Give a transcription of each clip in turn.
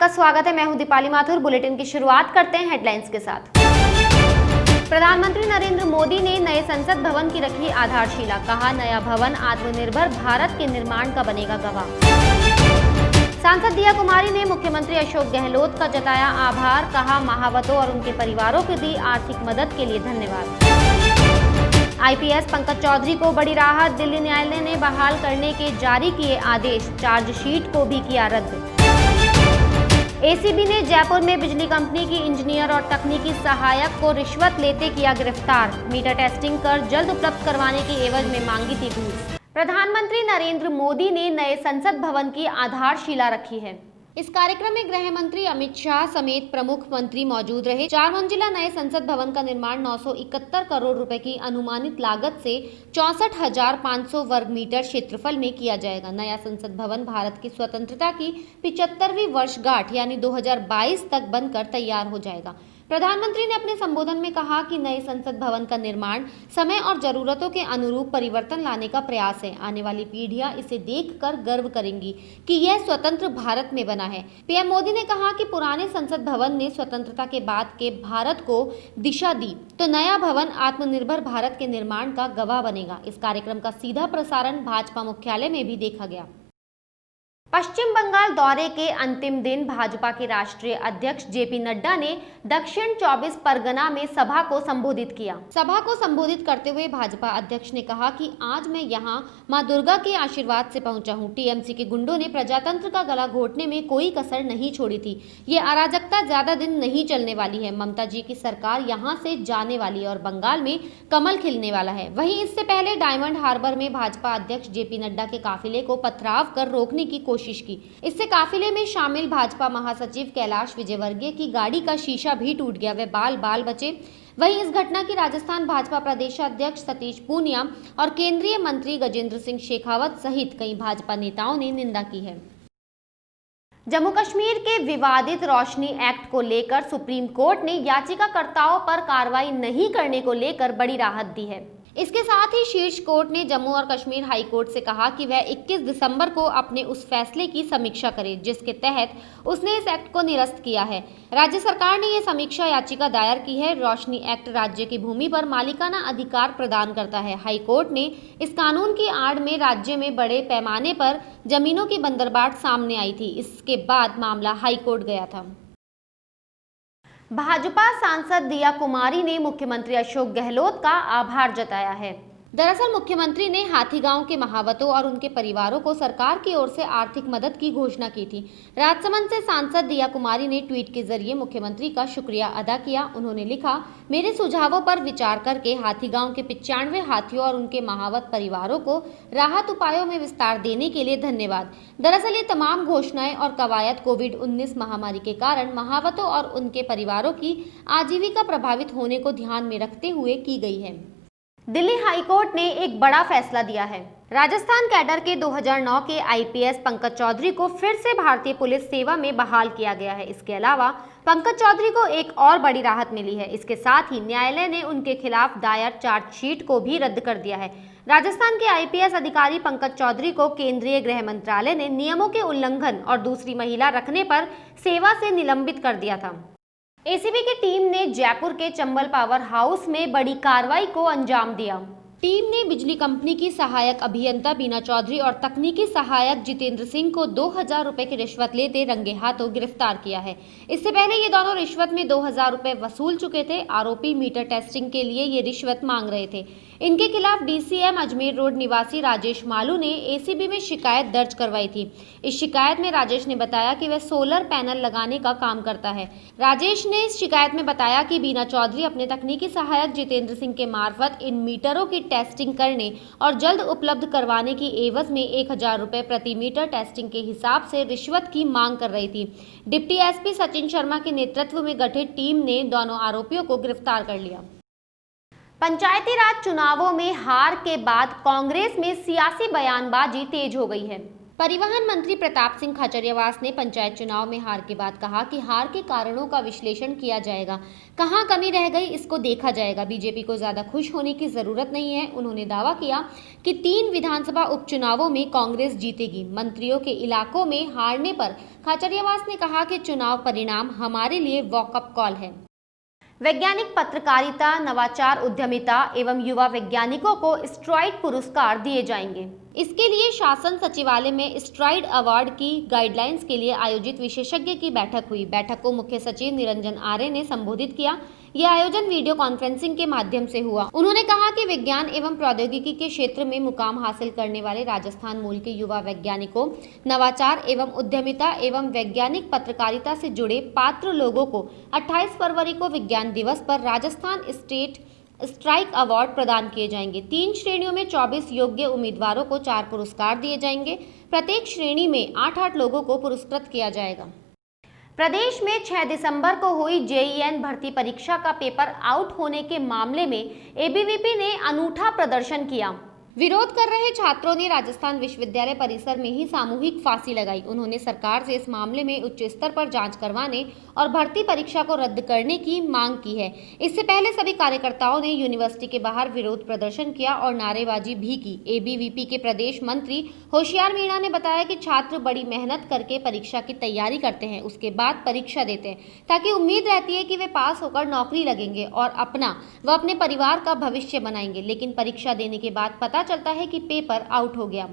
आपका स्वागत है। मैं हूं दीपाली माथुर। बुलेटिन की शुरुआत करते हैं हेडलाइंस के साथ। प्रधानमंत्री नरेंद्र मोदी ने नए संसद भवन की रखी आधारशिला। कहा, नया भवन आत्मनिर्भर भारत के निर्माण का बनेगा गवाह। सांसद दिया कुमारी ने मुख्यमंत्री अशोक गहलोत का जताया आभार। कहा, महावतों और उनके परिवारों को दी आर्थिक मदद के लिए धन्यवाद। आईपीएस पंकज चौधरी को बड़ी राहत। दिल्ली न्यायालय ने बहाल करने के जारी किए आदेश। चार्जशीट को भी किया रद्द। एसीबी ने जयपुर में बिजली कंपनी की इंजीनियर और तकनीकी सहायक को रिश्वत लेते किया गिरफ्तार। मीटर टेस्टिंग कर जल्द उपलब्ध करवाने की एवज में मांगी थी घूस। प्रधानमंत्री नरेंद्र मोदी ने नए संसद भवन की आधारशिला रखी है। इस कार्यक्रम में गृह मंत्री अमित शाह समेत प्रमुख मंत्री मौजूद रहे। 4 मंजिला नए संसद भवन का निर्माण 971 करोड़ रुपए की अनुमानित लागत से 64,500 वर्ग मीटर क्षेत्रफल में किया जाएगा। नया संसद भवन भारत की स्वतंत्रता की 75वीं वर्षगांठ यानी 2022 तक बनकर तैयार हो जाएगा। प्रधानमंत्री ने अपने संबोधन में कहा कि नए संसद भवन का निर्माण समय और जरूरतों के अनुरूप परिवर्तन लाने का प्रयास है। आने वाली पीढ़ियां इसे देखकर गर्व करेंगी कि यह स्वतंत्र भारत में बना है। पीएम मोदी ने कहा कि पुराने संसद भवन ने स्वतंत्रता के बाद के भारत को दिशा दी, तो नया भवन आत्मनिर्भर भारत के निर्माण का गवाह बनेगा। इस कार्यक्रम का सीधा प्रसारण भाजपा मुख्यालय में भी देखा गया। पश्चिम बंगाल दौरे के अंतिम दिन भाजपा के राष्ट्रीय अध्यक्ष जेपी नड्डा ने दक्षिण 24 परगना में सभा को संबोधित किया। सभा को संबोधित करते हुए भाजपा अध्यक्ष ने कहा कि आज मैं यहां मां दुर्गा के आशीर्वाद से पहुंचा हूं। टीएमसी के गुंडों ने प्रजातंत्र का गला घोटने में कोई कसर नहीं छोड़ी थी। ये अराजकता ज्यादा दिन नहीं चलने वाली है। ममता जी की सरकार यहां से जाने वाली है और बंगाल में कमल खिलने वाला है। वहीं इससे पहले डायमंड हार्बर में भाजपा अध्यक्ष जेपी नड्डा के काफिले को पथराव कर रोकने की कोशिश की। इससे काफिले में शामिल भाजपा महासचिव कैलाश विजयवर्गीय की गाड़ी का शीशा भी टूट गया। वे बाल बचे। वहीं इस घटना की राजस्थान भाजपा प्रदेशाध्यक्ष सतीश पूनिया और केंद्रीय मंत्री गजेंद्र सिंह शेखावत सहित कई भाजपा नेताओं ने निंदा की है। जम्मू कश्मीर के विवादित रोशनी एक्ट को लेकर सुप्रीम कोर्ट ने याचिकाकर्ताओं पर कार्रवाई नहीं करने को लेकर बड़ी राहत दी है। इसके साथ ही शीर्ष कोर्ट ने जम्मू और कश्मीर हाई कोर्ट से कहा कि वह 21 दिसंबर को अपने उस फैसले की समीक्षा करे जिसके तहत उसने इस एक्ट को निरस्त किया है। राज्य सरकार ने यह समीक्षा याचिका दायर की है। रोशनी एक्ट राज्य की भूमि पर मालिकाना अधिकार प्रदान करता है। हाई कोर्ट ने इस कानून की आड़ में राज्य में बड़े पैमाने पर जमीनों की बंदरबाट सामने आई थी। इसके बाद मामला हाई कोर्ट गया था। भाजपा सांसद दिया कुमारी ने मुख्यमंत्री अशोक गहलोत का आभार जताया है। दरअसल मुख्यमंत्री ने हाथीगांव के महावतों और उनके परिवारों को सरकार की ओर से आर्थिक मदद की घोषणा की थी। राजसमंद से सांसद दिया कुमारी ने ट्वीट के जरिए मुख्यमंत्री का शुक्रिया अदा किया। उन्होंने लिखा, मेरे सुझावों पर विचार करके हाथीगांव के 95 हाथियों और उनके महावत परिवारों को राहत उपायों में विस्तार देने के लिए धन्यवाद। दरअसल ये तमाम घोषणाएं और कवायद कोविड-19 महामारी के कारण महावतों और उनके परिवारों की आजीविका प्रभावित होने को ध्यान में रखते हुए की गई है। दिल्ली हाईकोर्ट ने एक बड़ा फैसला दिया है। राजस्थान कैडर के 2009 के आईपीएस पंकज चौधरी को फिर से भारतीय पुलिस सेवा में बहाल किया गया है। इसके अलावा पंकज चौधरी को एक और बड़ी राहत मिली है। इसके साथ ही न्यायालय ने उनके खिलाफ दायर चार्जशीट को भी रद्द कर दिया है। राजस्थान के आईपीएस अधिकारी पंकज चौधरी को केंद्रीय गृह मंत्रालय ने नियमों के उल्लंघन और दूसरी महिला रखने पर सेवा से निलंबित कर दिया था। एसीबी की टीम ने जयपुर के चंबल पावर हाउस में बड़ी कार्रवाई को अंजाम दिया। टीम ने बिजली कंपनी की सहायक अभियंता बीना चौधरी और तकनीकी सहायक जितेंद्र सिंह को 2,000 रुपए की रिश्वत लेते रंगे हाथों गिरफ्तार किया है। इससे पहले ये दोनों रिश्वत में 2,000 रुपए वसूल चुके थे। आरोपी मीटर टेस्टिंग के लिए ये रिश्वत मांग रहे थे। इनके खिलाफ डीसीएम अजमेर रोड निवासी राजेश मालू ने एसीबी में शिकायत दर्ज करवाई थी। इस शिकायत में राजेश ने बताया कि वह सोलर पैनल लगाने का काम करता है। राजेश ने इस शिकायत में बताया कि बीना चौधरी अपने तकनीकी सहायक जितेंद्र सिंह के मार्फत इन मीटरों की टेस्टिंग करने और जल्द उपलब्ध करवाने की एवज में 1,000 रुपए प्रति मीटर टेस्टिंग के हिसाब से रिश्वत की मांग कर रही थी। डिप्टी एसपी सचिन शर्मा के नेतृत्व में गठित टीम ने दोनों आरोपियों को गिरफ्तार कर लिया। पंचायती राज चुनावों में हार के बाद कांग्रेस में सियासी बयानबाजी तेज हो गई है। परिवहन मंत्री प्रताप सिंह खाचरियावास ने पंचायत चुनाव में हार के बाद कहा कि हार के कारणों का विश्लेषण किया जाएगा, कहां कमी रह गई इसको देखा जाएगा। बीजेपी को ज्यादा खुश होने की जरूरत नहीं है। उन्होंने दावा किया कि 3 विधानसभा उपचुनावों में कांग्रेस जीतेगी। मंत्रियों के इलाकों में हारने पर खाचरियावास ने कहा कि चुनाव परिणाम हमारे लिए वॉकअप कॉल है। वैज्ञानिक पत्रकारिता, नवाचार, उद्यमिता एवं युवा वैज्ञानिकों को स्ट्राइड पुरस्कार दिए जाएंगे। इसके लिए शासन सचिवालय में स्ट्राइड अवार्ड की गाइडलाइंस के लिए आयोजित विशेषज्ञ की बैठक हुई। बैठक को मुख्य सचिव निरंजन आर्य ने संबोधित किया। यह आयोजन वीडियो कॉन्फ्रेंसिंग के माध्यम से हुआ। उन्होंने कहा कि विज्ञान एवं प्रौद्योगिकी के क्षेत्र में मुकाम हासिल करने वाले राजस्थान मूल के युवा वैज्ञानिकों, नवाचार एवं उद्यमिता एवं वैज्ञानिक पत्रकारिता से जुड़े पात्र लोगों को 28 फरवरी को विज्ञान दिवस पर राजस्थान स्टेट स्ट्राइक अवार्ड प्रदान किए जाएंगे। 3 श्रेणियों में 24 योग्य उम्मीदवारों को 4 पुरस्कार दिए जाएंगे। प्रत्येक श्रेणी में 8-8 लोगों को पुरस्कृत किया जाएगा। प्रदेश में 6 दिसंबर को हुई जेईएन भर्ती परीक्षा का पेपर आउट होने के मामले में एबीवीपी ने अनूठा प्रदर्शन किया। विरोध कर रहे छात्रों ने राजस्थान विश्वविद्यालय परिसर में ही सामूहिक फांसी लगाई। उन्होंने सरकार से इस मामले में उच्च स्तर पर जांच करवाने और भर्ती परीक्षा को रद्द करने की मांग की है। इससे पहले सभी कार्यकर्ताओं ने यूनिवर्सिटी के बाहर विरोध प्रदर्शन किया और नारेबाजी भी की। एबीवीपी के प्रदेश मंत्री होशियार मीणा ने बताया कि छात्र बड़ी मेहनत करके परीक्षा की तैयारी करते हैं, उसके बाद परीक्षा देते हैं ताकि उम्मीद रहती है कि वे पास होकर नौकरी लगेंगे और अपना व अपने परिवार का भविष्य बनाएंगे। लेकिन परीक्षा देने के बाद पता चलता है कि पेपर आउट हो गया।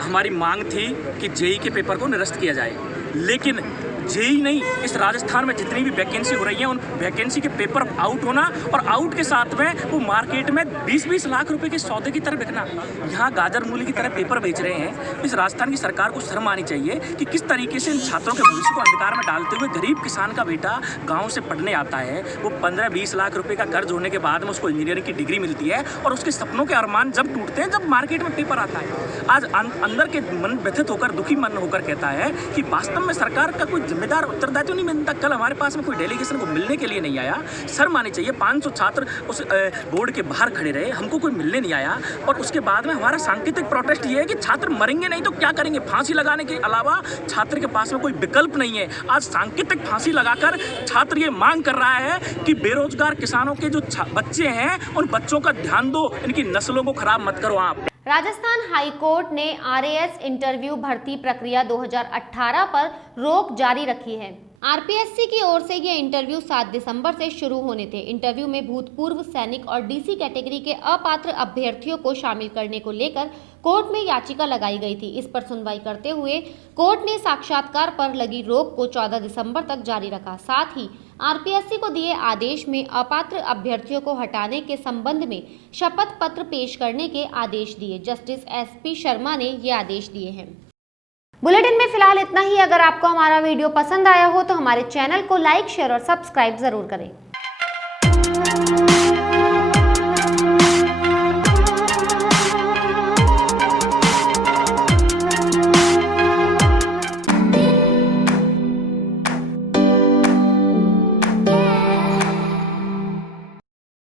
हमारी मांग थी कि जेई के पेपर को निरस्त किया जाए, लेकिन जेई नहीं, इस राजस्थान में जितनी भी वैकेंसी हो रही है उन वैकेंसी के पेपर आउट होना और आउट के साथ में वो मार्केट में 20-20 लाख रुपए के सौदे की तरह बिकना। यहाँ गाजर मूली की तरह पेपर बेच रहे हैं। इस राजस्थान की सरकार को शर्म आनी चाहिए कि किस तरीके से इन छात्रों के भविष्य को अंधकार में डालते हुए गरीब किसान का बेटा गाँव से पढ़ने आता है, वो 15-20 लाख रुपये का कर्ज होने के बाद में उसको इंजीनियरिंग की डिग्री मिलती है और उसके सपनों के अरमान जब टूटते हैं जब मार्केट में पेपर आता है। आज अंदर के मन व्यथित होकर, दुखी मन होकर कहता है कि वास्तव में सरकार का कोई जिम्मेदार उत्तरदायित्व नहीं मिलता। कल हमारे पास में कोई डेलीगेशन को मिलने के लिए नहीं आया। शर्म आनी चाहिए। 500 छात्र उस बोर्ड के बाहर खड़े रहे, हमको कोई मिलने नहीं आया। और उसके बाद में हमारा सांकेतिक प्रोटेस्ट ये है कि छात्र मरेंगे नहीं तो क्या करेंगे। फांसी लगाने के अलावा छात्र के पास में कोई विकल्प नहीं है। आज सांकेतिक फांसी लगाकर छात्र ये मांग कर रहा है कि बेरोजगार किसानों के जो बच्चे हैं उन बच्चों का ध्यान दो, इनकी नस्लों को खराब मत करो आप। राजस्थान हाई कोर्ट ने आरएएस इंटरव्यू भर्ती प्रक्रिया 2018 पर रोक जारी रखी है। आरपीएससी की ओर से ये इंटरव्यू 7 दिसंबर से शुरू होने थे। इंटरव्यू में भूतपूर्व सैनिक और डीसी कैटेगरी के अपात्र अभ्यर्थियों को शामिल करने को लेकर कोर्ट में याचिका लगाई गई थी। इस पर सुनवाई करते हुए कोर्ट ने साक्षात्कार पर लगी रोक को 14 दिसंबर तक जारी रखा। साथ ही आरपीएससी को दिए आदेश में अपात्र अभ्यर्थियों को हटाने के संबंध में शपथ पत्र पेश करने के आदेश दिए। जस्टिस एसपी शर्मा ने ये आदेश दिए हैं। बुलेटिन में फिलहाल इतना ही। अगर आपको हमारा वीडियो पसंद आया हो तो हमारे चैनल को लाइक, शेयर और सब्सक्राइब जरूर करें।